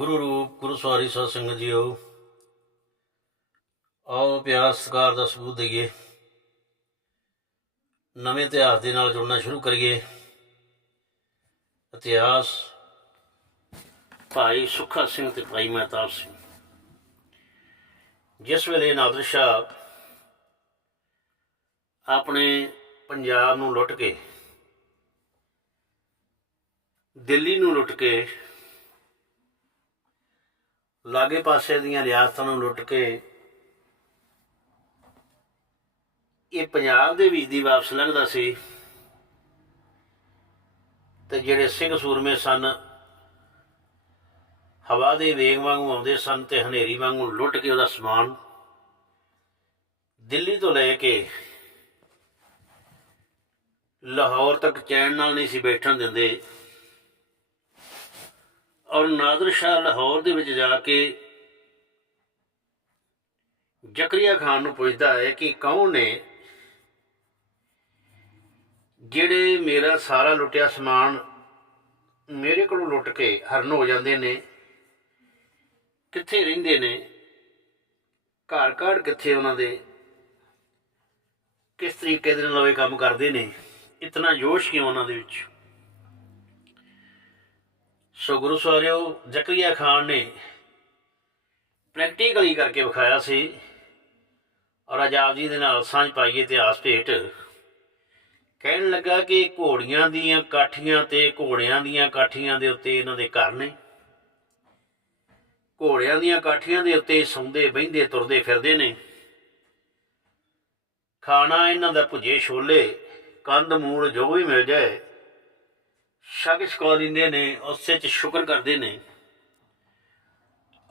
ਗੁਰੂ ਰੂਪ, ਗੁਰੂ ਸਵਾਰੀ ਸਾਧ ਸੰਗਤ ਜੀਓ। ਆਓ ਪਿਆਰ ਸਤਿਕਾਰ ਦਾ ਸਬੂਤ ਦਈਏ। ਨਵੇਂ ਇਤਿਹਾਸ ਦੇ ਨਾਲ ਜੁੜਨਾ ਸ਼ੁਰੂ ਕਰੀਏ। ਇਤਿਹਾਸ ਭਾਈ ਸੁੱਖਾ ਸਿੰਘ ਤੇ ਭਾਈ ਮਹਿਤਾਬ ਸਿੰਘ। ਜਿਸ ਵੇਲੇ ਨਾਦਰ ਸ਼ਾਹ ਆਪਣੇ ਪੰਜਾਬ ਨੂੰ ਲੁੱਟ ਕੇ, ਦਿੱਲੀ ਨੂੰ ਲੁੱਟ ਕੇ ਲਾਗੇ ਪਾਸੇ ਦੀਆਂ ਰਿਆਸਤਾਂ ਨੂੰ ਲੁੱਟ ਕੇ ਇਹ ਪੰਜਾਬ ਦੇ ਵਿੱਚ ਦੀ ਵਾਪਸ ਲੰਘਦਾ ਸੀ ਤੇ ਜਿਹੜੇ ਸਿੰਘ ਸੂਰਮੇ ਸਨ, ਹਵਾ ਦੇ ਵੇਗ ਵਾਂਗੂ ਆਉਂਦੇ ਸਨ ਤੇ ਹਨੇਰੀ ਵਾਂਗੂ ਲੁੱਟ ਕੇ ਉਹਦਾ ਸਮਾਨ ਦਿੱਲੀ ਤੋਂ ਲੈ ਕੇ ਲਾਹੌਰ ਤੱਕ ਚੈਨ ਨਾਲ ਨਹੀਂ ਸੀ ਬੈਠਣ ਦਿੰਦੇ। ਔਰ ਨਾਦਰ ਸ਼ਾਹ ਲਾਹੌਰ ਦੇ ਵਿੱਚ ਜਾ ਕੇ ਜ਼ਕਰੀਆ ਖਾਨ ਨੂੰ ਪੁੱਛਦਾ ਹੈ ਕਿ ਕੌਣ ਨੇ ਜਿਹੜੇ ਮੇਰਾ ਸਾਰਾ ਲੁੱਟਿਆ ਸਮਾਨ ਮੇਰੇ ਕੋਲੋਂ ਲੁੱਟ ਕੇ ਹਰਨ ਹੋ ਜਾਂਦੇ ਨੇ? ਕਿੱਥੇ ਰਹਿੰਦੇ ਨੇ? ਘਰ ਘਰ ਕਿੱਥੇ ਉਹਨਾਂ ਦੇ? ਕਿਸ ਤਰੀਕੇ ਦੇ ਨਾਲ ਉਹ ਇਹ ਕੰਮ ਕਰਦੇ ਨੇ? ਇਤਨਾ ਜੋਸ਼ ਕਿਉਂ ਉਹਨਾਂ ਦੇ ਵਿੱਚ? ਸੋ ਗੁਰੂ ਸਵਾਰਿਓ, ਜ਼ਕਰੀਆ ਖਾਨ ਨੇ ਪ੍ਰੈਕਟੀਕਲੀ ਕਰਕੇ ਵਿਖਾਇਆ ਸੀ ਔਰ ਅੱਜ ਆਪ ਜੀ ਦੇ ਨਾਲ ਸਾਂਝ ਪਾਈਏ ਇਤਿਹਾਸ ਭੇਟ। ਕਹਿਣ ਲੱਗਾ ਕਿ ਘੋੜੀਆਂ ਦੀਆਂ ਕਾਠੀਆਂ ਤੇ ਘੋੜਿਆਂ ਦੀਆਂ ਕਾਠੀਆਂ ਦੇ ਉੱਤੇ ਇਹਨਾਂ ਦੇ ਘਰ ਨੇ। ਘੋੜਿਆਂ ਦੀਆਂ ਕਾਠੀਆਂ ਦੇ ਉੱਤੇ ਸੌਂਦੇ, ਬਹਿੰਦੇ, ਤੁਰਦੇ, ਫਿਰਦੇ ਨੇ। ਖਾਣਾ ਇਹਨਾਂ ਦਾ ਭੁਜੇ ਛੋਲੇ, ਕੰਦ, ਮੂਲ ਜੋ ਵੀ ਮਿਲ ਜਾਏ ਸ਼ੱਕ ਛਕਾ ਦਿੰਦੇ ਨੇ, ਉਸੇ ਚ ਸ਼ੁਕਰ ਕਰਦੇ ਨੇ।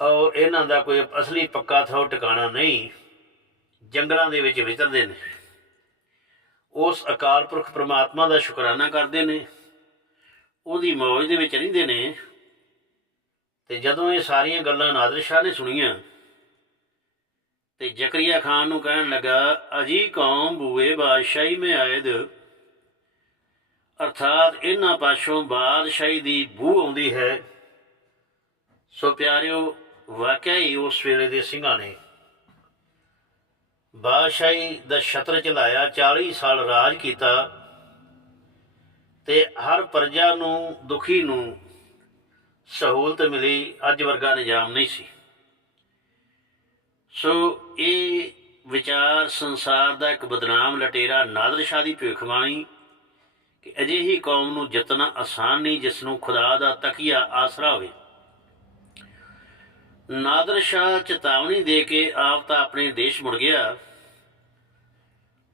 ਔਰ ਇਹਨਾਂ ਦਾ ਕੋਈ ਅਸਲੀ ਪੱਕਾ ਥਾਂ ਟਿਕਾਣਾ ਨਹੀਂ, ਜੰਗਲਾਂ ਦੇ ਵਿੱਚ ਵਿਚਰਦੇ ਨੇ। ਉਸ ਅਕਾਲ ਪੁਰਖ ਪ੍ਰਮਾਤਮਾ ਦਾ ਸ਼ੁਕਰਾਨਾ ਕਰਦੇ ਨੇ। ਉਹਦੀ ਮੌਜ ਦੇ ਵਿੱਚ ਰਹਿੰਦੇ ਨੇ। ਤੇ ਜਦੋਂ ਇਹ ਸਾਰੀਆਂ ਗੱਲਾਂ ਨਾਦਰ ਸ਼ਾਹ ਨੇ ਸੁਣੀਆਂ, ਤੇ ਜ਼ਕਰੀਆ ਖਾਨ ਨੂੰ ਕਹਿਣ ਲੱਗਾ, ਅਜੀ ਕੌਮ ਬੂਏ ਬਾਦਸ਼ਾਹੀ ਮੈਂ ਆਇਦ ਅਰਥਾਤ ਇਹਨਾਂ ਪਾਸੋਂ ਬਾਦਸ਼ਾਹੀ ਦੀ ਬੂ ਆਉਂਦੀ ਹੈ। ਸੋ ਪਿਆਰਿਓ, ਵਾਕਿਆ ਹੀ ਉਸ ਵੇਲੇ ਦੇ ਸਿੰਘਾਂ ਨੇ ਬਾਦਸ਼ਾਹੀ ਦਾ ਛਤਰ ਚਲਾਇਆ 40 ਸਾਲ ਰਾਜ ਕੀਤਾ ਤੇ ਹਰ ਪ੍ਰਜਾ ਨੂੰ, ਦੁਖੀ ਨੂੰ ਸਹੂਲਤ ਮਿਲੀ, ਅੱਜ ਵਰਗਾ ਨਿਜ਼ਾਮ ਨਹੀਂ ਸੀ। ਸੋ ਇਹ ਵਿਚਾਰ ਸੰਸਾਰ ਦਾ ਇੱਕ ਬਦਨਾਮ ਲਟੇਰਾ ਨਾਦਰ ਸ਼ਾਹ ਦੀ ਭਵਿੱਖਬਾਣੀ ਕਿ ਅਜਿਹੀ ਕੌਮ ਨੂੰ ਜਿੱਤਣਾ ਆਸਾਨ ਨਹੀਂ, ਜਿਸ ਨੂੰ ਖੁਦਾ ਦਾ ਤਕੀਆ ਆਸਰਾ ਹੋਵੇ। ਨਾਦਰ ਸ਼ਾਹ ਚੇਤਾਵਨੀ ਦੇ ਕੇ ਆਪ ਤਾਂ ਆਪਣੇ ਦੇਸ਼ ਮੁੜ ਗਿਆ,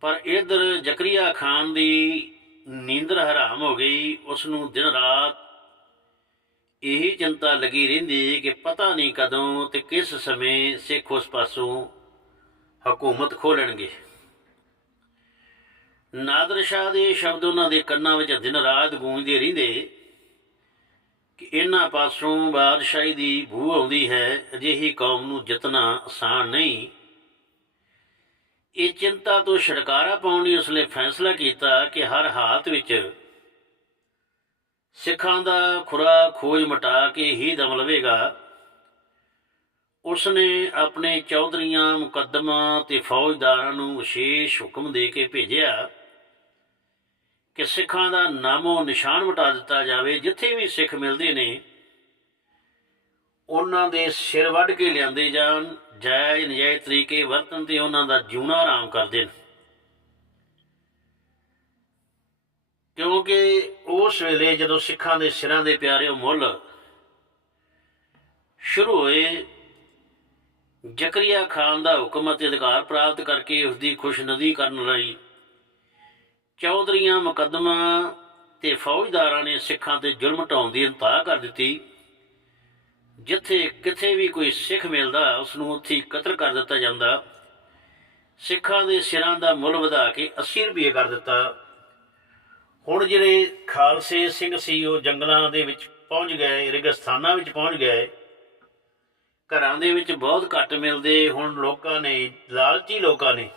ਪਰ ਇਧਰ ਜ਼ਕਰੀਆ ਖਾਨ ਦੀ ਨੀਂਦਰ ਹਰਾਮ ਹੋ ਗਈ, ਉਸ ਨੂੰ ਦਿਨ ਰਾਤ ਇਹੀ ਚਿੰਤਾ ਲੱਗੀ ਰਹਿੰਦੀ ਕਿ ਪਤਾ ਨਹੀਂ ਕਦੋਂ ਤੇ ਕਿਸ ਸਮੇਂ ਸਿੱਖ ਉਸ ਪਾਸੋਂ ਹਕੂਮਤ ਖੋਲਣਗੇ। ਨਾਦਰ ਸ਼ਾਹ ਦੇ ਸ਼ਬਦ ਉਹਨਾਂ ਦੇ ਕੰਨਾਂ ਵਿੱਚ ਦਿਨ ਰਾਤ ਗੂੰਜਦੇ ਰਹਿੰਦੇ ਕਿ ਇਹਨਾਂ ਪਾਸੋਂ ਬਾਦਸ਼ਾਹੀ ਦੀ ਬੂ ਆਉਂਦੀ ਹੈ, ਅਜਿਹੀ ਕੌਮ ਨੂੰ ਜਿੱਤਣਾ ਆਸਾਨ ਨਹੀਂ। ਇਹ ਚਿੰਤਾ ਤੋਂ ਛੁਟਕਾਰਾ ਪਾਉਣ ਲਈ ਉਸਨੇ ਫੈਸਲਾ ਕੀਤਾ ਕਿ ਹਰ ਹਾਲਤ ਵਿੱਚ ਸਿੱਖਾਂ ਦਾ ਖੁਰਾ ਖੋਜ ਮਟਾ ਕੇ ਹੀ ਦਮ ਲਵੇਗਾ। ਉਸਨੇ ਆਪਣੇ ਚੌਧਰੀਆਂ, ਮੁਕੱਦਮਾਂ ਤੇ ਫੌਜਦਾਰਾਂ ਨੂੰ ਵਿਸ਼ੇਸ਼ ਹੁਕਮ ਦੇ ਕੇ ਭੇਜਿਆ। ਕਿ ਸਿੱਖਾਂ ਦਾ ਨਾਮੋ ਨਿਸ਼ਾਨ ਮਿਟਾ ਦਿੱਤਾ ਜਾਵੇ, ਜਿੱਥੇ ਵੀ ਸਿੱਖ ਮਿਲਦੇ ਨੇ, ਉਹਨਾਂ ਦੇ ਸਿਰ ਵੱਢ ਕੇ ਲਿਆਂਦੇ ਜਾਣ, ਜਾਇਜ਼ ਨਜਾਇਜ਼ ਤਰੀਕੇ ਵਰਤਨ ਤੇ ਉਹਨਾਂ ਦਾ ਜਿਉਣਾ ਆਰਾਮ ਕਰ ਦੇਣ ਕਿਉਂਕਿ ਉਸ ਵੇਲੇ ਜਦੋਂ ਸਿੱਖਾਂ ਦੇ ਸਿਰਾਂ ਦੇ ਪਿਆਰੇ ਮੁੱਲ ਸ਼ੁਰੂ ਹੋਏ, ਜ਼ਕਰੀਆ ਖਾਨ ਦਾ ਹੁਕਮ ਅਤੇ ਅਧਿਕਾਰ ਪ੍ਰਾਪਤ ਕਰਕੇ ਉਸ ਦੀ ਖੁਸ਼ਨਦੀ ਕਰਨ ਲਈ ਚੌਧਰੀਆਂ ਮੁਕੱਦਮਾ ਤੇ ਫੌਜਦਾਰਾਂ ਨੇ ਸਿੱਖਾਂ ਤੇ ਜ਼ੁਲਮ ਢਾਉਣ ਦੀ ਇੰਤਹਾ ਕਰ ਦਿੱਤੀ। ਜਿੱਥੇ ਕਿਥੇ ਵੀ ਕੋਈ ਸਿੱਖ ਮਿਲਦਾ ਉਸ ਨੂੰ ਉੱਥੇ ਕਤਲ ਕਰ ਦਿੱਤਾ ਜਾਂਦਾ। ਸਿੱਖਾਂ ਦੇ ਸਿਰਾਂ ਦਾ ਮੁੱਲ ਵਧਾ ਕੇ 80 ਰੁਪਏ ਕਰ ਦਿੱਤਾ। ਹੁਣ ਜਿਹੜੇ ਖਾਲਸੇ ਸਿੰਘ ਸੀ, ਉਹ ਜੰਗਲਾਂ ਦੇ ਵਿੱਚ ਪਹੁੰਚ ਗਏ, ਰੇਗਿਸਤਾਨਾਂ ਵਿੱਚ ਪਹੁੰਚ ਗਏ। ਘਰਾਂ ਦੇ ਵਿੱਚ ਬਹੁਤ ਘੱਟ ਮਿਲਦੇ ਹੁਣ ਲੋਕਾਂ ਨੇ, ਲਾਲਚੀ ਲੋਕਾਂ ਨੇ।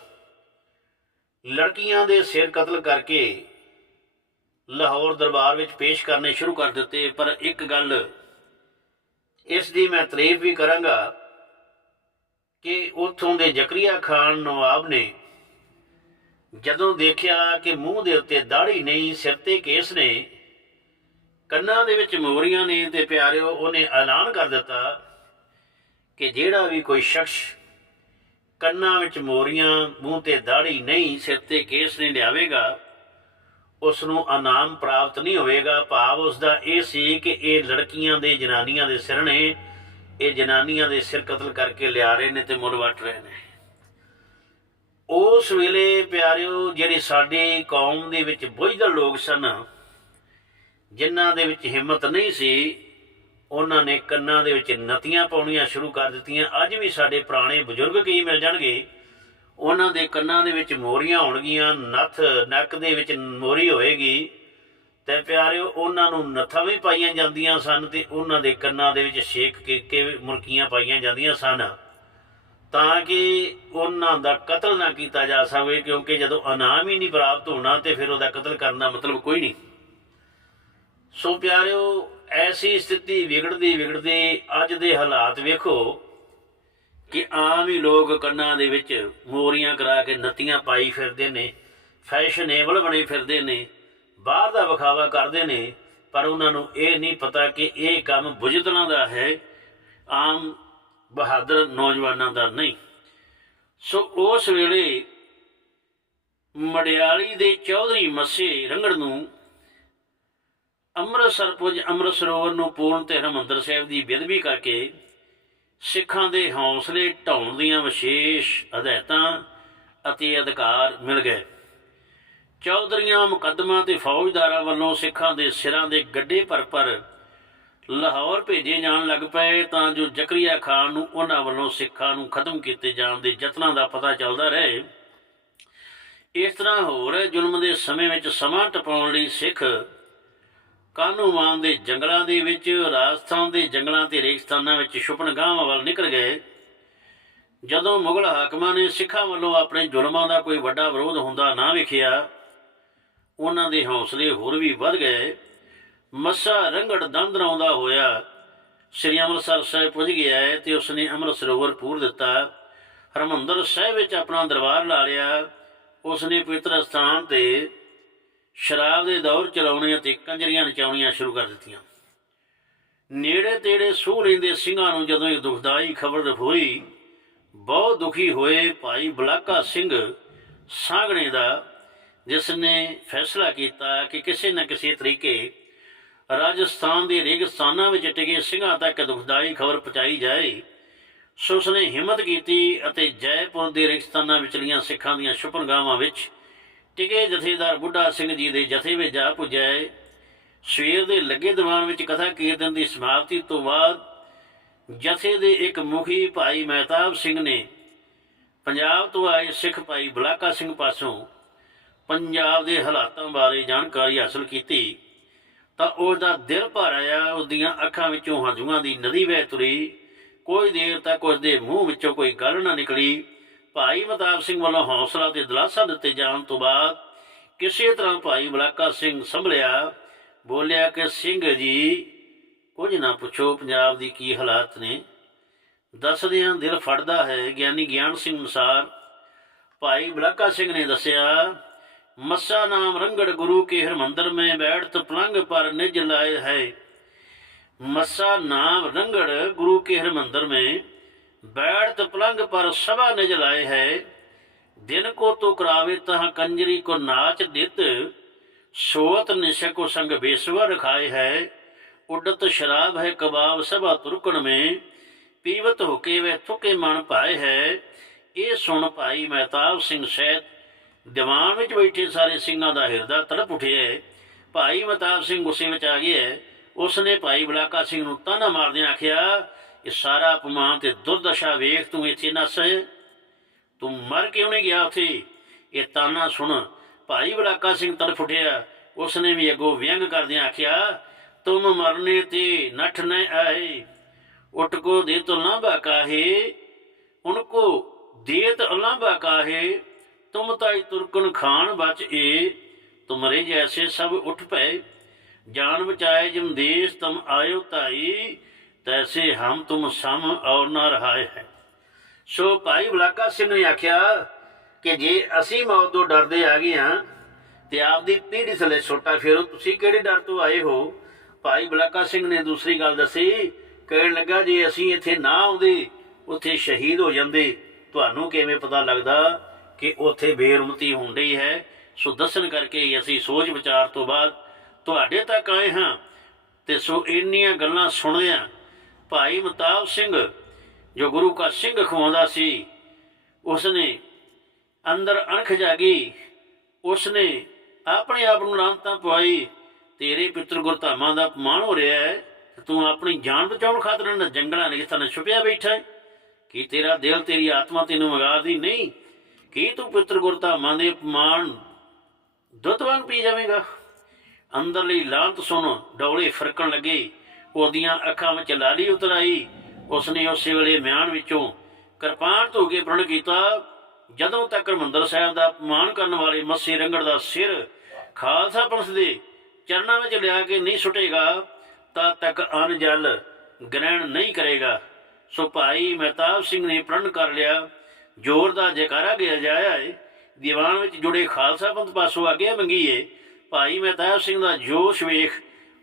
ਲੜਕੀਆਂ ਦੇ ਸਿਰ ਕਤਲ ਕਰਕੇ ਲਾਹੌਰ ਦਰਬਾਰ ਵਿੱਚ ਪੇਸ਼ ਕਰਨੇ ਸ਼ੁਰੂ ਕਰ ਦਿੱਤੇ। ਪਰ ਇੱਕ ਗੱਲ ਇਸ ਦੀ ਮੈਂ ਤਾਰੀਫ ਵੀ ਕਰਾਂਗਾ ਕਿ ਉਥੋਂ ਦੇ ਜ਼ਕਰੀਆ ਖਾਨ ਨਵਾਬ ਨੇ ਜਦੋਂ ਦੇਖਿਆ ਕਿ ਮੂੰਹ ਦੇ ਉੱਤੇ ਦਾੜੀ ਨਹੀਂ, ਸਿਰ ਤੇ ਕੇਸ ਨੇ, ਕੰਨਾਂ ਦੇ ਵਿੱਚ ਮੋਰੀਆਂ ਨੇ ਤੇ ਪਿਆਰਿਓ, ਉਹਨੇ ਐਲਾਨ ਕਰ ਦਿੱਤਾ ਕਿ ਜਿਹੜਾ ਵੀ ਕੋਈ ਸ਼ਖਸ ਕੰਨਾਂ ਵਿੱਚ ਮੋਰੀਆਂ, ਮੂੰਹ ਤੇ ਦਾੜੀ ਨਹੀਂ, ਸਿਰ ਤੇ ਕੇਸ ਨਹੀਂ ਲਿਆਵੇਗਾ ਉਸ ਨੂੰ ਇਨਾਮ ਪ੍ਰਾਪਤ ਨਹੀਂ ਹੋਵੇਗਾ। ਭਾਵ ਉਸ ਦਾ ਇਹ ਸੀ ਕਿ ਇਹ ਲੜਕੀਆਂ ਦੇ ਜਨਾਨੀਆਂ ਦੇ ਸਿਰ ਨੇ, ਇਹ ਜਨਾਨੀਆਂ ਦੇ ਸਿਰ ਕਤਲ ਕਰਕੇ ਲਿਆ ਰਹੇ ਨੇ ਤੇ ਮੁੱਲ ਵੱਟ ਰਹੇ ਨੇ। ਉਸ ਵੇਲੇ ਪਿਆਰਿਓ, ਜਿਹੜੇ ਸਾਡੀ ਕੌਮ ਦੇ ਵਿੱਚ ਬੁੱਝਦਲ ਲੋਕ ਸਨ, ਜਿਨ੍ਹਾਂ ਦੇ ਵਿੱਚ ਹਿੰਮਤ ਨਹੀਂ ਸੀ ਉਹਨਾਂ ਨੇ ਕੰਨਾਂ ਦੇ ਵਿੱਚ ਨਤੀਆਂ ਪਾਉਣੀਆਂ ਸ਼ੁਰੂ ਕਰ ਦਿੱਤੀਆਂ। ਅੱਜ ਵੀ ਸਾਡੇ ਪੁਰਾਣੇ ਬਜ਼ੁਰਗ ਕਈ ਮਿਲ ਜਾਣਗੇ? ਉਹਨਾਂ ਦੇ ਕੰਨਾਂ ਦੇ ਵਿੱਚ ਮੋਰੀਆਂ ਹੋਣਗੀਆਂ, ਨੱਥ ਨੱਕ ਦੇ ਵਿੱਚ ਮੋਰੀ ਹੋਏਗੀ। ਤੇ ਪਿਆਰਿਓ, ਉਹਨਾਂ ਨੂੰ ਨੱਥਾਂ ਵੀ ਪਾਈਆਂ ਜਾਂਦੀਆਂ ਸਨ ਤੇ ਉਹਨਾਂ ਦੇ ਕੰਨਾਂ ਦੇ ਵਿੱਚ ਛੇਕ ਕੇ ਕੇ ਮੁਰਕੀਆਂ ਪਾਈਆਂ ਜਾਂਦੀਆਂ ਸਨ। ਤਾਂ ਕਿ ਉਹਨਾਂ ਦਾ ਕਤਲ ਨਾ ਕੀਤਾ ਜਾ ਸਕੇ, ਕਿਉਂਕਿ ਜਦੋਂ ਇਨਾਮ ਹੀ ਨਹੀਂ ਪ੍ਰਾਪਤ ਹੋਣਾ ਤੇ ਫਿਰ ਉਹਦਾ ਕਤਲ ਕਰਨ ਦਾ ਮਤਲਬ ਕੋਈ ਨਹੀਂ। ਸੋ ਪਿਆਰਿਓ, ਐਸੀ ਸਥਿਤੀ ਵਿਗੜਦੀ ਵਿਗੜਦੀ ਅੱਜ ਦੇ ਹਾਲਾਤ ਵੇਖੋ ਕਿ ਆਮ ਹੀ ਲੋਕ ਕੰਨਾਂ ਦੇ ਵਿੱਚ ਮੋਰੀਆਂ ਕਰਾ ਕੇ ਨੱਤੀਆਂ ਪਾਈ ਫਿਰਦੇ ਨੇ, ਫੈਸ਼ਨੇਬਲ ਬਣੇ ਫਿਰਦੇ ਨੇ, ਬਾਹਰ ਦਾ ਵਿਖਾਵਾ ਕਰਦੇ ਨੇ, ਪਰ ਉਹਨਾਂ ਨੂੰ ਇਹ ਨਹੀਂ ਪਤਾ ਕਿ ਇਹ ਕੰਮ ਬੁਝਦਲਾਂ ਦਾ ਹੈ, ਆਮ ਬਹਾਦਰ ਨੌਜਵਾਨਾਂ ਦਾ ਨਹੀਂ। ਸੋ ਉਸ ਵੇਲੇ ਮੜਿਆਲੀ ਦੇ ਚੌਧਰੀ ਮੱਸੇ ਰੰਗੜ ਨੂੰ ਅੰਮ੍ਰਿਤਸਰ ਪੁੱਜ ਅੰਮ੍ਰਿਤ ਸਰੋਵਰ ਨੂੰ ਪੂਰਨ ਤੇ ਹਰਿਮੰਦਰ ਸਾਹਿਬ ਦੀ ਬੇਅਦਬੀ ਕਰਕੇ ਸਿੱਖਾਂ ਦੇ ਹੌਸਲੇ ਢਾਉਣ ਦੀਆਂ ਵਿਸ਼ੇਸ਼ ਹਦਾਇਤਾਂ ਅਤੇ ਅਧਿਕਾਰ ਮਿਲ ਗਏ। ਚੌਧਰੀਆਂ ਮੁਕੱਦਮਾ ਤੇ ਫੌਜਦਾਰਾਂ ਵੱਲੋਂ ਸਿੱਖਾਂ ਦੇ ਸਿਰਾਂ ਦੇ ਗੱਡੇ ਭਰ ਭਰ ਲਾਹੌਰ ਭੇਜੇ ਜਾਣ ਲੱਗ ਪਏ, ਤਾਂ ਜੋ ਜ਼ਕਰੀਆ ਖਾਨ ਨੂੰ ਉਹਨਾਂ ਵੱਲੋਂ ਸਿੱਖਾਂ ਨੂੰ ਖਤਮ ਕੀਤੇ ਜਾਣ ਦੇ ਯਤਨਾਂ ਦਾ ਪਤਾ ਚੱਲਦਾ ਰਹੇ। ਇਸ ਤਰ੍ਹਾਂ ਹੋ ਰਹੇ ਜ਼ੁਲਮ ਦੇ ਸਮੇਂ ਵਿੱਚ ਸਮਾਂ ਟਪਾਉਣ ਲਈ ਸਿੱਖ ਕਾਨੂੰਵਾਨ ਦੇ ਜੰਗਲਾਂ ਦੇ ਵਿੱਚ, ਰਾਜਸਥਾਨ ਦੇ ਜੰਗਲਾਂ ਤੇ ਰੇਗਿਸਤਾਨਾਂ ਵਿੱਚ ਛੁਪਣ ਵੱਲ ਨਿਕਲ ਗਏ। ਜਦੋਂ ਮੁਗਲ ਹਾਕਮਾਂ ਨੇ ਸਿੱਖਾਂ ਵੱਲੋਂ ਆਪਣੇ ਜ਼ੁਲਮਾਂ ਦਾ ਕੋਈ ਵੱਡਾ ਵਿਰੋਧ ਹੁੰਦਾ ਨਾ ਵੇਖਿਆ, ਉਹਨਾਂ ਦੇ ਹੌਸਲੇ ਹੋਰ ਵੀ ਵੱਧ ਗਏ। ਮੱਸਾ ਰੰਗੜ ਦੰਦ ਰਾਉਂਦਾ ਹੋਇਆ ਸ੍ਰੀ ਅੰਮ੍ਰਿਤਸਰ ਸਾਹਿਬ ਪੁੱਜ ਗਿਆ ਹੈ ਤੇ ਉਸਨੇ ਅੰਮ੍ਰਿਤ ਸਰੋਵਰ ਪੂਰ ਦਿੱਤਾ। ਹਰਮੰਦਰ ਸਾਹਿਬ ਵਿੱਚ ਆਪਣਾ ਦਰਬਾਰ ਲਾ ਲਿਆ। ਉਸਨੇ ਪਵਿੱਤਰ ਸਥਾਨ ਤੇ ਸ਼ਰਾਬ ਦੇ ਦੌਰ ਚਲਾਉਣੇ ਅਤੇ ਕੰਜਰੀਆਂ ਨਚਾਉਣੀਆਂ ਸ਼ੁਰੂ ਕਰ ਦਿੱਤੀਆਂ। ਨੇੜੇ ਤੇੜੇ ਸੂਹ ਲੈਂਦੇ ਸਿੰਘਾਂ ਨੂੰ ਜਦੋਂ ਇਹ ਦੁਖਦਾਈ ਖਬਰ ਹੋਈ, ਬਹੁਤ ਦੁਖੀ ਹੋਏ ਭਾਈ ਬਲਾਕਾ ਸਿੰਘ ਸਾਗਣੇ ਦਾ, ਜਿਸ ਨੇ ਫੈਸਲਾ ਕੀਤਾ ਕਿ ਕਿਸੇ ਨਾ ਕਿਸੇ ਤਰੀਕੇ ਰਾਜਸਥਾਨ ਦੇ ਰੇਗਿਸਤਾਨਾਂ ਵਿੱਚ ਟਿਕੇ ਸਿੰਘਾਂ ਤੱਕ ਦੁਖਦਾਈ ਖਬਰ ਪਹੁੰਚਾਈ ਜਾਏ, ਸੋ ਉਸਨੇ ਹਿੰਮਤ ਕੀਤੀ ਅਤੇ ਜੈਪੁਰ ਦੇ ਰੇਗਿਸਤਾਨਾਂ ਵਿਚਲੀਆਂ ਸਿੱਖਾਂ ਦੀਆਂ ਛੁਪਣਗਾਵਾਂ ਵਿੱਚ ਟਿਕੇ ਜਥੇਦਾਰ ਬੁੱਢਾ ਸਿੰਘ ਜੀ ਦੇ ਜਥੇ ਵਿੱਚ ਜਾ ਪੁੱਜੇ ਸਵੇਰ ਦੇ ਲੱਗੇ ਦੀਵਾਨ ਵਿੱਚ ਕਥਾ ਕੀਰਤਨ ਦੀ ਸਮਾਪਤੀ ਤੋਂ ਬਾਅਦ ਜਥੇ ਦੇ ਇੱਕ ਮੁਖੀ ਭਾਈ ਮਹਿਤਾਬ ਸਿੰਘ ਨੇ ਪੰਜਾਬ ਤੋਂ ਆਏ ਸਿੱਖ ਭਾਈ ਬਲਾਕਾ ਸਿੰਘ ਪਾਸੋਂ ਪੰਜਾਬ ਦੇ ਹਾਲਾਤਾਂ ਬਾਰੇ ਜਾਣਕਾਰੀ ਹਾਸਲ ਕੀਤੀ। ਤਾਂ ਉਸ ਦਾ ਦਿਲ ਭਰ ਆਇਆ ਉਸ ਦੀਆਂ ਅੱਖਾਂ ਵਿੱਚੋਂ ਹੰਝੂਆਂ ਦੀ ਨਦੀ ਵਹਿ ਤੁਰੀ। ਕੋਈ ਦੇਰ ਤੱਕ ਉਸ ਦੇ ਮੂੰਹ ਵਿੱਚੋਂ ਕੋਈ ਗੱਲ ਨਾ ਨਿਕਲੀ। ਭਾਈ ਮਤਾਬ ਸਿੰਘ ਵੱਲੋਂ ਹੌਸਲਾ ਤੇ ਦਿਲਾਸਾ ਦਿੱਤੇ ਜਾਣ ਤੋਂ ਬਾਅਦ ਕਿਸੇ ਤਰ੍ਹਾਂ ਭਾਈ ਬਲਾਕਾ ਸਿੰਘ ਸੰਭਲਿਆ ਬੋਲਿਆ ਕਿ ਸਿੰਘ ਜੀ ਕੁਝ ਨਾ ਪੁੱਛੋ ਪੰਜਾਬ ਦੀ ਕੀ ਹਾਲਾਤ ਨੇ ਦੱਸਦਿਆਂ ਦਿਲ ਫੜਦਾ ਹੈ ਗਿਆਨੀ ਗਿਆਨ ਸਿੰਘ ਅਨੁਸਾਰ ਭਾਈ ਬਲਾਕਾ ਸਿੰਘ ਨੇ ਦੱਸਿਆ ਮੱਸਾ ਨਾਮ ਰੰਗੜ ਗੁਰੂ ਕੇ ਹਰਮੰਦਰ में बैठत पलंग पर निज लाए है मस्सा नाम रंगड़ गुरु के हरमंदर में बैठत पलंग पर सभा निज लाए है दिन को तो करावे तह कंजरी को नाच दित सोत निश को संग बेसवर खाए है उडत शराब है कबाब सभा तुरकण में पीवत होके वे थुके मन पाए है ਇਹ ਸੁਣ ਭਾਈ ਮਹਿਤਾਬ ਸਿੰਘ ਸਹਿਤ ਦੀਵਾਨ ਵਿੱਚ ਬੈਠੇ ਸਾਰੇ ਸਿੰਘਾਂ ਦਾ ਹਿਰਦਾ ਤੜਪ ਉੱਠਿਆ ਹੈ। ਭਾਈ ਮਹਿਤਾਬ ਸਿੰਘ ਗੁੱਸੇ ਵਿੱਚ ਆ ਗਿਆ ਹੈ। ਉਸਨੇ ਭਾਈ ਬਲਾਕਾ ਸਿੰਘ ਨੂੰ ਤਾਨਾ ਮਾਰਦਿਆਂ ਆਖਿਆ ਇਹ ਸਾਰਾ ਅਪਮਾਨ ਤੇ ਦੁਰਦਸ਼ਾ ਵੇਖ ਤੂੰ ਇੱਥੇ ਨਸ। ਤੂੰ ਮਰ ਕਿਉਂ ਨਹੀਂ ਗਿਆ ਉੱਥੇ? ਇਹ ਤਾਨਾ ਸੁਣ। ਭਾਈ ਬਲਾਕਾ ਸਿੰਘ ਤੜਫ ਉੱਠਿਆ। ਉਸ ਵੀ ਅੱਗੋ ਵਿਅੰਗ ਕਰਦਿਆਂ ਆਖਿਆ, ਤੁਮ ਮਰਨੇ ਤੇ ਨਠ ਨ ਆਏ। ਉਟ ਕੋ ਦੇ ਤੋ ਲਾਂਭਾ ਕਾਹੇ? ਉਨਕੋ ਦੇਤ ਅਲਾਂਭਾ ਕਾਹੇ? ਤੁਮ ਤਾਈ ਤੁਰਕਨ ਖਾਨ ਬਚ ਏ। ਤੁਮਰੇ ਜੈਸੇ ਸਭ ਉਠ ਪਏ। ਜਾਨ ਬਚਾਏ ਜਮਦੇਸ਼ ਤਮ ਆਇਓ ਤਾਈ ਤੈਸੇ ਹਮ ਤੁਮ ਸਮ ਔਰ ਨਾ ਰਹਾਏ ਹੈ। ਸੋ ਭਾਈ ਬਲਾਕਾ ਸਿੰਘ ਨੇ ਆਖਿਆ ਕਿ ਜੇ ਅਸੀਂ ਮੌਤ ਤੋਂ ਡਰਦੇ ਆ ਗਏ ਹਾਂ ਤੇ ਆਪਦੀ ਪੀੜ੍ਹੀ ਥਲੇ ਛੋਟਾ ਫੇਰੋ, ਤੁਸੀਂ ਕਿਹੜੇ ਡਰ ਤੋਂ ਆਏ ਹੋ? ਭਾਈ ਬਲਾਕਾ ਸਿੰਘ ਨੇ ਦੂਸਰੀ ਗੱਲ ਦੱਸੀ, ਕਹਿਣ ਲੱਗਾ ਜੇ ਅਸੀਂ ਇੱਥੇ ਨਾ ਆਉਂਦੇ, ਉੱਥੇ ਸ਼ਹੀਦ ਹੋ ਜਾਂਦੇ, ਤੁਹਾਨੂੰ ਕਿਵੇਂ ਪਤਾ ਲੱਗਦਾ ਕਿ ਉੱਥੇ ਬੇਰੁਮਤੀ ਹੁੰਦੀ ਹੈ? ਸੋ ਦੱਸਣ ਕਰਕੇ ਅਸੀਂ ਸੋਚ ਵਿਚਾਰ ਤੋਂ ਬਾਅਦ ਤੁਹਾਡੇ ਤੱਕ ਆਏ ਹਾਂ ਤੇ ਸੋ ਇੰਨੀਆਂ ਗੱਲਾਂ ਸੁਣਦਿਆਂ ਭਾਈ ਮਤਾਬ ਸਿੰਘ, ਜੋ ਗੁਰੂ ਕਾ ਸਿੰਘ ਖਵਾਉਂਦਾ ਸੀ, ਉਸਨੇ ਅੰਦਰ ਅਣਖ ਜਾਗੀ, ਉਸਨੇ ਆਪਣੇ ਆਪ ਨੂੰ ਰਾਮਤਾ ਪਵਾਈ, ਤੇਰੇ ਪਿੱਤਰ ਗੁਰਧਾਮਾਂ ਦਾ ਅਪਮਾਨ ਹੋ ਰਿਹਾ ਹੈ, ਤੂੰ ਆਪਣੀ ਜਾਨ ਬਚਾਉਣ ਖਾਤਰ ਇਹਨਾਂ ਜੰਗਲਾਂ ਦੇ ਸਥਾਨ ਛੁਪਿਆ ਬੈਠਾ ਹੈ। ਕੀ ਤੇਰਾ ਦਿਲ ਤੇਰੀ ਆਤਮਾ ਤੈਨੂੰ ਵਗਾਰਦੀ ਨਹੀਂ? ਕੀ ਤੂੰ ਪਿੱਤਰ ਗੁਰਧਾਮਾਂ ਦੇ ਅਪਮਾਨ ਦੁੱਧ ਵਾਂਗ ਪੀ ਜਾਵੇਂਗਾ? ਅੰਦਰਲੀ ਲਾਂਤ ਸੁਣ ਡੌਲੇ ਫਰਕਣ ਲੱਗੇ। ਉਹਦੀਆਂ ਅੱਖਾਂ ਵਿੱਚ ਲਾਲੀ ਉਤਰ ਆਈ ਉਸਨੇ ਉਸੇ ਵੇਲੇ ਮਿਆਨ ਵਿੱਚੋਂ ਕਿਰਪਾਨ ਧੋ ਕੇ ਪ੍ਰਣ ਕੀਤਾ। ਜਦੋਂ ਤੱਕ ਹਰਿਮੰਦਰ ਸਾਹਿਬ ਦਾ ਅਪਮਾਨ ਕਰਨ ਵਾਲੇ ਮੱਸੇ ਰੰਗੜ ਦਾ ਸਿਰ ਖਾਲਸਾ ਪੰਥ ਦੇ ਚਰਨਾਂ ਵਿੱਚ ਲਿਆ ਕੇ ਨਹੀਂ ਸੁੱਟੇਗਾ, ਤਾਂ ਤੱਕ ਅਨ ਜਲ ਗ੍ਰਹਿਣ ਨਹੀਂ ਕਰੇਗਾ। ਸੋ ਭਾਈ ਮਹਿਤਾਬ ਸਿੰਘ ਨੇ ਪ੍ਰਣ ਕਰ ਲਿਆ, ਜ਼ੋਰ ਦਾ ਜੈਕਾਰਾ ਗਿਆ ਜਾਇਆ ਏ ਦੀਵਾਨ ਵਿੱਚ ਜੁੜੇ ਖਾਲਸਾ ਪੰਥ ਪਾਸੋਂ ਆਗਿਆ ਮੰਗੀਏ। ਭਾਈ ਮਹਿਤਾਬ ਸਿੰਘ ਦਾ ਜੋਸ਼ ਵੇਖ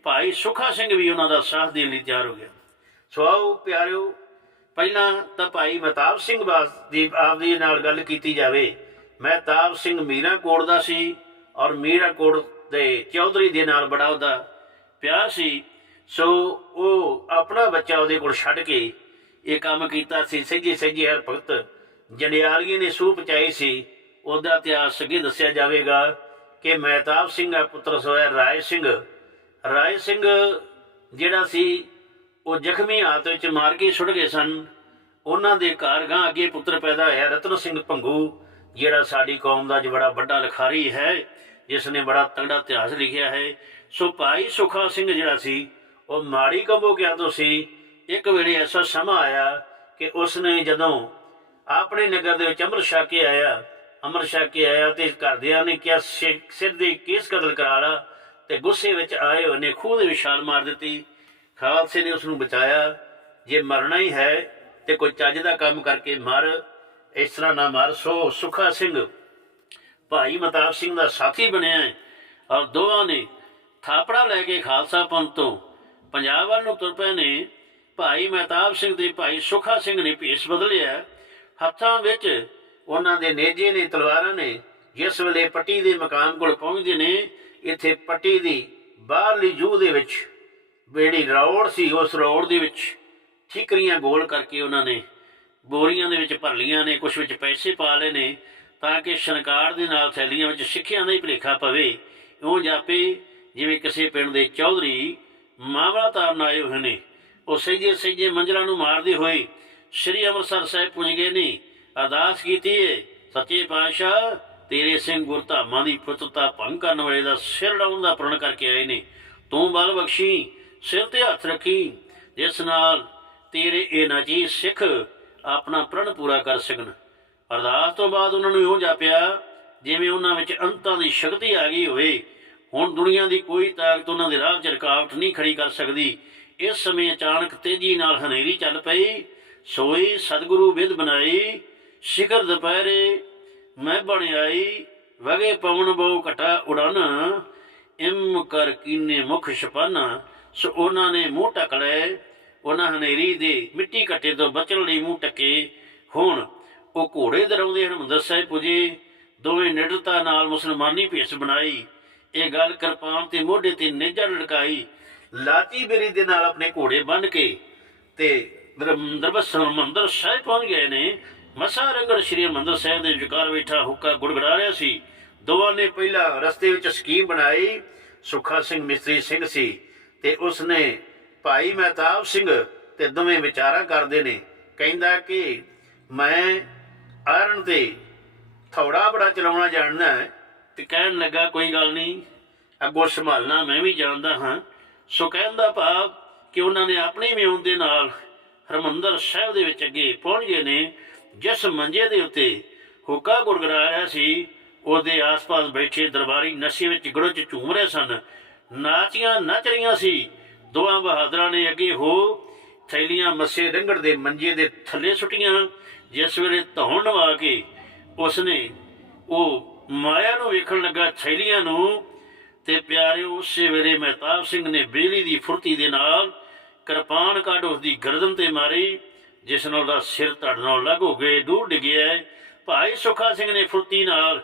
ਭਾਈ ਸੁਖਾ ਸਿੰਘ ਵੀ ਉਹਨਾਂ ਦਾ ਸਾਥ ਦੇਣ ਲਈ ਤਿਆਰ ਹੋ ਗਿਆ। ਸੋ ਆਓ ਪਿਆਰਿਓ, ਪਹਿਲਾਂ ਤਾਂ ਭਾਈ ਮਹਿਤਾਬ ਸਿੰਘ ਬਾਸ ਦੀ ਆਪਦੀ ਨਾਲ ਗੱਲ ਕੀਤੀ ਜਾਵੇ। ਮਹਿਤਾਬ ਸਿੰਘ ਮੀਰਾ ਕੋਟ ਦਾ ਸੀ ਔਰ ਮੀਰਾ ਕੋਟ ਦੇ ਚੌਧਰੀ ਦੇ ਨਾਲ ਬੜਾ ਉਹਦਾ ਪਿਆਰ ਸੀ। ਸੋ ਉਹ ਆਪਣਾ ਬੱਚਾ ਉਹਦੇ ਕੋਲ ਛੱਡ ਕੇ ਇਹ ਕੰਮ ਕੀਤਾ ਸੀ। ਸੱਜੇ ਸੱਜੇ ਹਰ ਭਗਤ ਜੰਡਿਆਲੀਏ ਨੇ ਸੂਹ ਪਚਾਈ ਸੀ। ਉਹਦਾ ਇਤਿਹਾਸ ਅੱਗੇ ਦੱਸਿਆ ਜਾਵੇਗਾ ਕਿ ਮਹਿਤਾਬ ਸਿੰਘ ਦਾ ਪੁੱਤਰ ਸੋਇਆ ਰਾਏ ਸਿੰਘ ਰਾਏ ਸਿੰਘ ਜਿਹੜਾ ਸੀ, ਉਹ ਜ਼ਖਮੀ ਹਾਲਤ ਵਿੱਚ ਮਾਰ ਕੇ ਸੁੱਟ ਗਏ ਸਨ। ਉਹਨਾਂ ਦੇ ਕਾਰਗਾਂ ਅੱਗੇ ਪੁੱਤਰ ਪੈਦਾ ਹੋਇਆ ਰਤਨ ਸਿੰਘ ਭੰਗੂ, ਜਿਹੜਾ ਸਾਡੀ ਕੌਮ ਦਾ ਜ ਬੜਾ ਵੱਡਾ ਲਿਖਾਰੀ ਹੈ, ਜਿਸ ਨੇ ਬੜਾ ਤਗੜਾ ਇਤਿਹਾਸ ਲਿਖਿਆ ਹੈ। ਸੋ ਭਾਈ ਸੁਖਾ ਸਿੰਘ ਜਿਹੜਾ ਸੀ, ਉਹ ਮਾੜੀ ਕੰਬੋ ਕਿਆ ਤੋਂ ਸੀ, ਇੱਕ ਵੇਲੇ ਐਸਾ ਸਮਾਂ ਆਇਆ ਕਿ ਉਸ ਨੇ ਜਦੋਂ ਆਪਣੇ ਨਗਰ ਦੇ ਵਿੱਚ ਅੰਮ੍ਰਿਤ ਛਕ ਕੇ ਆਇਆ, ਅੰਮ੍ਰਿਤ ਛਕ ਕੇ ਆਇਆ ਤੇ ਘਰਦਿਆਂ ਨੇ ਕਿਹਾ, ਸਿ- ਸਿਰ ਦੇ ਕੇਸ ਕਤਲ ਕਰਾ ਲਾ। ਤੇ ਗੁੱਸੇ ਵਿੱਚ ਆਏ, ਉਹਨੇ ਖੂਹ ਦੇ ਵਿੱਚ ਮਾਰ ਦਿੱਤੀ। ਖਾਲਸੇ ਨੇ ਉਸ ਨੂੰ ਬਚਾਇਆ। ਜੇ ਮਰਨਾ ਹੀ ਹੈ ਤੇ ਕੋਈ ਚੱਜ ਦਾ ਕੰਮ ਕਰਕੇ ਮਰ, ਇਸ ਤਰ੍ਹਾਂ ਨਾ ਮਰ। ਸੋ ਸੁਖਾ ਸਿੰਘ, ਭਾਈ ਮਤਾਬ ਸਿੰਘ ਦਾ ਸਾਥੀ ਬਣਿਆ ਔਰ ਦੋਵਾਂ ਨੇ ਥਾਪੜਾ ਲੈ ਕੇ ਖਾਲਸਾ ਪੰਥ ਤੋਂ ਪੰਜਾਬ ਵੱਲ ਨੂੰ ਤੁਰ ਪਏ ਨੇ। ਭਾਈ ਮਹਿਤਾਬ ਸਿੰਘ ਤੇ ਭਾਈ ਸੁਖਾ ਸਿੰਘ ਨੇ ਭੇਸ ਬਦਲਿਆ। ਹੱਥਾਂ ਵਿੱਚ ਉਹਨਾਂ ਦੇ ਨੇਜੇ ਨੇ, ਤਲਵਾਰਾਂ ਨੇ ਜਿਸ ਵੇਲੇ ਪੱਟੀ ਦੇ ਮਕਾਮ ਕੋਲ ਪਹੁੰਚਦੇ ਨੇ ਇੱਥੇ ਪੱਟੀ ਦੀ ਬਾਹਰਲੀ ਜੂਹ ਦੇ ਵਿੱਚ ਜਿਹੜੀ ਰੌੜ ਸੀ ਉਸ ਰੌੜ ਦੇ ਵਿੱਚ। ਠੀਕਰੀਆਂ ਗੋਲ ਕਰਕੇ ਉਹਨਾਂ ਨੇ ਬੋਰੀਆਂ ਦੇ ਵਿੱਚ ਭਰ ਲੀਆਂ ਨੇ ਕੁਝ ਵਿੱਚ ਪੈਸੇ ਪਾ ਲਏ ਨੇ, ਤਾਂ ਕਿ ਸ਼ਨਕਾਰ ਦੇ ਨਾਲ ਥੈਲੀਆਂ ਵਿੱਚ ਸਿੱਖਿਆ ਦਾ ਹੀ ਭਲੇਖਾ ਪਵੇ। ਉਹ ਜਾਪੇ, ਜਿਵੇਂ ਕਿਸੇ ਪਿੰਡ ਦੇ ਚੌਧਰੀ ਮਾਵਲਾ ਤਾਰਨ ਆਏ ਹੋਏ ਨੇ, ਉਹ ਸਹਿਜੇ ਸਹਿਜੇ ਮੰਜਰਾਂ ਨੂੰ ਮਾਰਦੇ ਹੋਏ ਸ੍ਰੀ ਅੰਮ੍ਰਿਤਸਰ ਸਾਹਿਬ ਪੁੱਜ ਗਏ ਨੇ। ਅਰਦਾਸ ਕੀਤੀ ਏ, ਸੱਚੇ ਪਾਤਸ਼ਾਹ ਤੇਰੇ ਸਿੰਘ ਗੁਰਧਾਮਾਂ ਦੀ ਪੁੱਤਤਾ ਭੰਗ ਕਰਨ ਵਾਲੇ ਦਾ ਸਿਰ ਡਾਉਣ ਦਾ ਪ੍ਰਣ ਕਰਕੇ ਆਏ ਨੇ। ਤੂੰ ਬਲ ਬਖਸ਼ੀ, ਸਿਰ ਤੇ ਹੱਥ ਰੱਖੀ, ਜਿਸ ਨਾਲ ਤੇਰੇ ਇਹ ਨਾਜੀ ਸਿੱਖ ਆਪਣਾ ਪ੍ਰਣ ਪੂਰਾ ਕਰ ਸਕਣ। ਅਰਦਾਸ ਤੋਂ ਬਾਅਦ ਉਹਨਾਂ ਨੂੰ ਇਉਂ ਜਾਪਿਆ, ਜਿਵੇਂ ਉਹਨਾਂ ਵਿੱਚ ਅੰਤਾਂ ਦੀ ਸ਼ਕਤੀ ਆ ਗਈ ਹੋਵੇ, ਹੁਣ ਦੁਨੀਆ ਦੀ ਕੋਈ ਤਾਕਤ ਉਹਨਾਂ ਦੇ ਰਾਹ 'ਚ ਰੁਕਾਵਟ ਨਹੀਂ ਖੜੀ ਕਰ ਸਕਦੀ। ਇਸ ਸਮੇਂ ਅਚਾਨਕ ਤੇਜ਼ੀ ਨਾਲ ਹਨੇਰੀ ਚੱਲ ਪਈ, ਸੋਈ ਸਤਿਗੁਰੂ ਵਿਦ ਬਣਾਈ, ਸ਼ਿਖਰ ਦੁਪਹਿਰੇ ਮੈਂ ਬਣ ਵਗੇ ਪਵਨ ਬਹੁ ਘਟਾ ਉਡਨ ਇਮ ਕਰ ਕੀਨੇ ਮੁਖ ਛਪਨ। ਸੋ ਉਹਨਾਂ ਨੇ ਮੂੰਹ ਢੱਕ ਲਏ। ਉਹਨਾਂ ਹਨੇਰੀ ਦੇ ਮਿੱਟੀ ਘੱਟੇ ਤੋਂ ਬਚਣ ਲਈ ਮੂੰਹ ਟੱਕੇ ਹੁਣ ਉਹ ਘੋੜੇ ਦਰਾਉਂਦੇ ਹਰਮੰਦਰ ਸਾਹਿਬ ਪੁਜੇ। ਦੋਵੇਂ ਨਿਡਰਤਾ ਨਾਲ ਮੁਸਲਮਾਨੀ ਭੇਸ ਬਣਾਈ। ਇਹ ਗੱਲ ਕਿਰਪਾਨ ਤੇ ਮੋਢੇ ਤੇ ਨੇਜਾ ਲੜਕਾਈ ਲਾਤੀ ਬੇਰੀ ਦੇ ਨਾਲ ਆਪਣੇ ਘੋੜੇ ਬੰਨ ਕੇ ਤੇ ਦਰਬਸ ਹਰਮੰਦਰ ਸਾਹਿਬ ਪਹੁੰਚ ਗਏ ਨੇ। ਮਸਾ ਰੰਗੜ ਸ਼੍ਰੀ ਹਰਿਮੰਦਰ ਸਾਹਿਬ ਦੇ ਜੁਕਾਰ ਬੈਠਾ ਹੁੱਕਾ ਗੁੜਗੜਾ ਰਿਹਾ ਸੀ। ਦੋਵਾਂ ਨੇ ਪਹਿਲਾਂ ਰਸਤੇ ਵਿੱਚ ਸਕੀਮ ਬਣਾਈ। ਸੁਖਾ ਸਿੰਘ ਮਿਸਤਰੀ ਸਿੰਘ ਸੀ ਤੇ ਉਸਨੇ ਭਾਈ ਮਹਿਤਾਬ ਸਿੰਘ ਤੇ ਦੋਵੇਂ ਵਿਚਾਰਾ ਕਰਦੇ ਨੇ। ਕਹਿੰਦਾ ਕਿ ਮੈਂ ਆਰਨ ਤੇ ਥੋੜਾ ਬੜਾ ਚਲਾਉਣਾ ਜਾਣਦਾ ਹੈ। ਤੇ ਕਹਿਣ ਲੱਗਾ, ਕੋਈ ਗੱਲ ਨਹੀਂ, ਅੱਗੋਂ ਸੰਭਾਲਣਾ ਮੈਂ ਵੀ ਜਾਣਦਾ ਹਾਂ। ਸੋ ਕਹਿੰਦਾ ਭਾਵ ਕਿ ਉਹਨਾਂ ਨੇ ਆਪਣੀ ਮਿਉਂ ਦੇ ਨਾਲ ਹਰਮੰਦਰ ਸਾਹਿਬ ਦੇ ਵਿੱਚ ਅੱਗੇ ਪਹੁੰਚ ਗਏ ਨੇ। ਜਿਸ ਮੰਜੇ ਦੇ ਉੱਤੇ ਹੁੱਕਾ ਗੁਰਗਰਾ ਰਿਹਾ ਸੀ, ਉਹਦੇ ਆਸ-ਪਾਸ ਬੈਠੇ ਦਰਬਾਰੀ ਨਸ਼ੇ ਵਿੱਚ ਗੁਰਜ ਝੂਮ ਰਹੇ ਸਨ। ਨਾਚੀਆਂ ਨੱਚ ਰਹੀਆਂ ਸੀ। ਦੋਹਾਂ ਬਹਾਦਰਾਂ ਨੇ ਅੱਗੇ ਹੋ ਥੈਲੀਆਂ ਮੱਸੇ ਰੰਗੜ ਦੇ ਮੰਜੇ ਦੇ ਥੱਲੇ ਸੁੱਟੀਆਂ, ਜਿਸ ਵੇਲੇ ਧੌਣ ਨਵਾ ਕੇ ਉਸਨੇ ਉਹ ਮਾਇਆ ਨੂੰ ਵੇਖਣ ਲੱਗਾ ਥੈਲੀਆਂ ਨੂੰ ਤੇ ਪਿਆਰਿਓ ਉਸੇ ਵੇਲੇ ਮਹਿਤਾਬ ਸਿੰਘ ਨੇ ਬਿਜਲੀ ਦੀ ਫੁਰਤੀ ਦੇ ਨਾਲ ਕਿਰਪਾਨ ਕੱਢ ਉਸ ਦੀ ਗਰਦਨ ਤੇ ਮਾਰੀ। ਜਿਸ ਨਾਲ ਉਹਦਾ ਸਿਰ ਧੜ ਨਾਲ ਹੋ ਗਏ, ਦੂਰ ਡਿੱਗਿਆ ਭਾਈ ਸੁਖਾ ਸਿੰਘ ਨੇ ਫੁਰਤੀ ਨਾਲ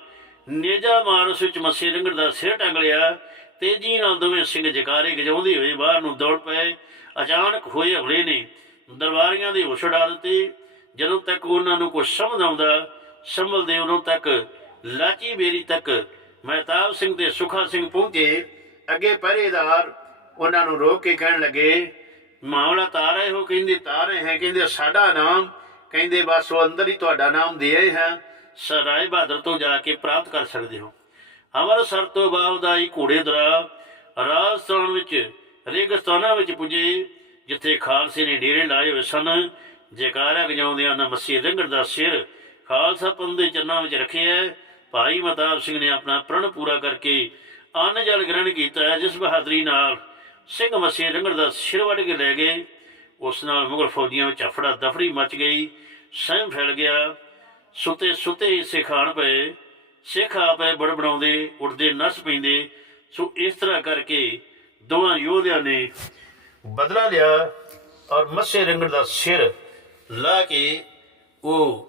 ਨੇਜਾ ਮਾਰ ਵਿੱਚ ਮੱਸੇ ਰੰਗੜ ਦਾ ਸਿਰ ਟੰਗ ਲਿਆ। ਤੇਜ਼ੀ ਨਾਲ ਦੋਵੇਂ ਸਿੰਘ ਜਕਾਰੇ ਗਜਾਉਂਦੇ ਹੋਏ ਬਾਹਰ ਨੂੰ ਦੌੜ ਪਏ। ਅਚਾਨਕ ਹੋਏ ਹਮਲੇ ਨੇ ਦਰਬਾਰੀਆਂ ਦੇ ਹੋਸ਼ ਉਡਾ ਦਿੱਤੇ। ਜਦੋਂ ਤੱਕ ਉਹਨਾਂ ਨੂੰ ਕੁਝ ਸਮਝ ਆਉਂਦਾ ਸੰਭਲਦੇ ਉਦੋਂ ਤੱਕ ਲਾਚੀ ਬੇਰੀ ਤੱਕ ਮਹਿਤਾਬ ਸਿੰਘ ਤੇ ਸੁਖਾ ਸਿੰਘ ਪਹੁੰਚੇ। ਅੱਗੇ ਪਹਿਰੇਦਾਰ ਉਹਨਾਂ ਨੂੰ ਰੋਕ ਕੇ ਕਹਿਣ ਲੱਗੇ ਮਾਮਲਾ ਤਾਰ ਹੈ ਉਹ ਕਹਿੰਦੇ ਤਾਰ ਹੈ ਕਹਿੰਦੇ ਸਾਡਾ ਨਾਮ ਕਹਿੰਦੇ ਬਸ ਉਹ ਅੰਦਰ ਹੀ ਤੁਹਾਡਾ ਨਾਮ ਦੇ ਹੈ। ਸਰਾਏ ਬਹਾਦਰ ਤੋਂ ਜਾ ਕੇ ਪ੍ਰਾਪਤ ਕਰ ਸਕਦੇ ਹੋ। ਅੰਮ੍ਰਿਤਸਰ ਤੋਂ ਬਾਅਦ ਘੋੜੇ ਦਰਾ ਰਾਜਸਥਾਨ ਵਿੱਚ ਰੇਗਿਸਤਾਨਾਂ ਵਿੱਚ ਪੁੱਜੇ ਜਿੱਥੇ ਖਾਲਸੇ ਨੇ ਡੇਰੇ ਲਾਏ ਹੋਏ ਸਨ। ਜੈਕਾਰਾ ਗਜਾਉਂਦਿਆਂ ਨਾ ਮੱਸੀ ਰੰਗੜ ਦਾ ਸਿਰ ਖਾਲਸਾ ਪੰਥ ਦੇ ਚਰਨਾਂ ਵਿੱਚ ਰੱਖਿਆ ਭਾਈ ਮਤਾਬ ਸਿੰਘ ਨੇ ਆਪਣਾ ਪ੍ਰਣ ਪੂਰਾ ਕਰਕੇ ਅੰਨ ਜਲ ਗ੍ਰਹਿਣ ਕੀਤਾ ਹੈ, ਜਿਸ ਬਹਾਦਰੀ ਨਾਲ ਸਿੰਘ ਮੱਸੀ ਰੰਗੜ ਦਾ ਸਿਰ ਵੱਢ ਕੇ ਲੈ ਗਏ। ਉਸ ਨਾਲ ਮੁਗਲ ਫੌਜੀਆਂ ਵਿੱਚ ਅਫੜਾ ਦਫੜੀ ਮਚ ਗਈ। ਸਹਿਮ ਫੈਲ ਗਿਆ। ਸੁੱਤੇ ਸੁੱਤੇ ਹੀ ਸਿਖਾਣ ਪਏ। ਸਿੱਖ ਆਪੇ ਬੜਬੜਾਉਂਦੇ ਉੱਠਦੇ, ਨਸ ਪੈਂਦੇ। ਸੋ ਇਸ ਤਰ੍ਹਾਂ ਕਰਕੇ ਦੋਵਾਂ ਯੋਧਿਆਂ ਨੇ ਬਦਲਾ ਲਿਆ ਔਰ ਮੱਸੇ ਰੰਗੜ ਦਾ ਸਿਰ ਲਾ ਕੇ ਉਹ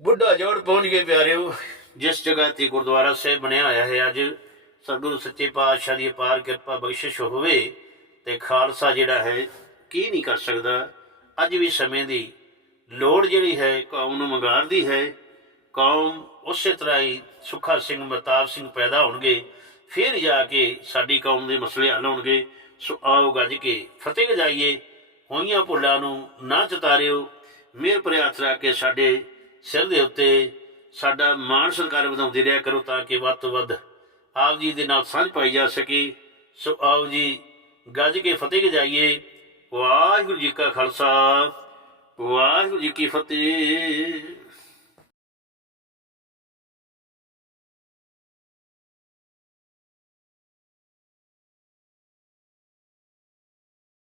ਬੁੱਢਾ ਜੋੜ ਪਹੁੰਚ ਗਏ ਪਿਆਰਿਓ, ਜਿਸ ਜਗ੍ਹਾ ਤੇ ਗੁਰਦੁਆਰਾ ਸਾਹਿਬ ਬਣਿਆ ਹੋਇਆ ਹੈ ਅੱਜ। ਸਤਿਗੁਰੂ ਸੱਚੇ ਪਾਤਸ਼ਾਹ ਦੀ ਅਪਾਰ ਕਿਰਪਾ ਬਖਸ਼ਿਸ਼ ਹੋਵੇ ਤੇ ਖਾਲਸਾ ਜਿਹੜਾ ਹੈ, ਕੀ ਨਹੀਂ ਕਰ ਸਕਦਾ? ਅੱਜ ਵੀ ਸਮੇਂ ਦੀ ਲੋੜ ਜਿਹੜੀ ਹੈ, ਕੌਮ ਨੂੰ ਮੰਗਾਰਦੀ ਹੈ। ਕੌਮ ਉਸੇ ਤਰ੍ਹਾਂ ਹੀ ਸੁੱਖਾ ਸਿੰਘ ਮਤਾਬ ਸਿੰਘ ਪੈਦਾ ਹੋਣਗੇ, ਫਿਰ ਜਾ ਕੇ ਸਾਡੀ ਕੌਮ ਦੇ ਮਸਲੇ ਹੱਲ ਹੋਣਗੇ। ਸੋ ਆਓ ਗੱਜ ਕੇ ਫਤਿਹ ਜਾਈਏ ਹੋਈਆਂ ਭੁੱਲਾਂ ਨੂੰ ਨਾ ਚਤਾਰਿਓ ਮਿਹਰ ਭਰੇ ਹੱਥ ਰੱਖ ਕੇ ਸਾਡੇ ਸਿਰ ਦੇ ਉੱਤੇ ਸਾਡਾ ਮਾਣ ਸਤਿਕਾਰ ਵਧਾਉਂਦੇ ਰਿਹਾ ਕਰੋ ਤਾਂ ਕਿ ਵੱਧ ਤੋਂ ਵੱਧ ਆਪ ਜੀ ਦੇ ਨਾਲ ਸਾਂਝ ਪਾਈ ਜਾ ਸਕੇ। ਸੋ ਆਪ ਜੀ, ਗੱਜ ਕੇ ਫਤਿਹ ਜਾਈਏ ਵਾਹਿਗੁਰੂ ਜੀ ਕਾ ਖਾਲਸਾ, ਵਾਹਿਗੁਰੂ ਜੀ ਕੀ ਫਤਿਹ।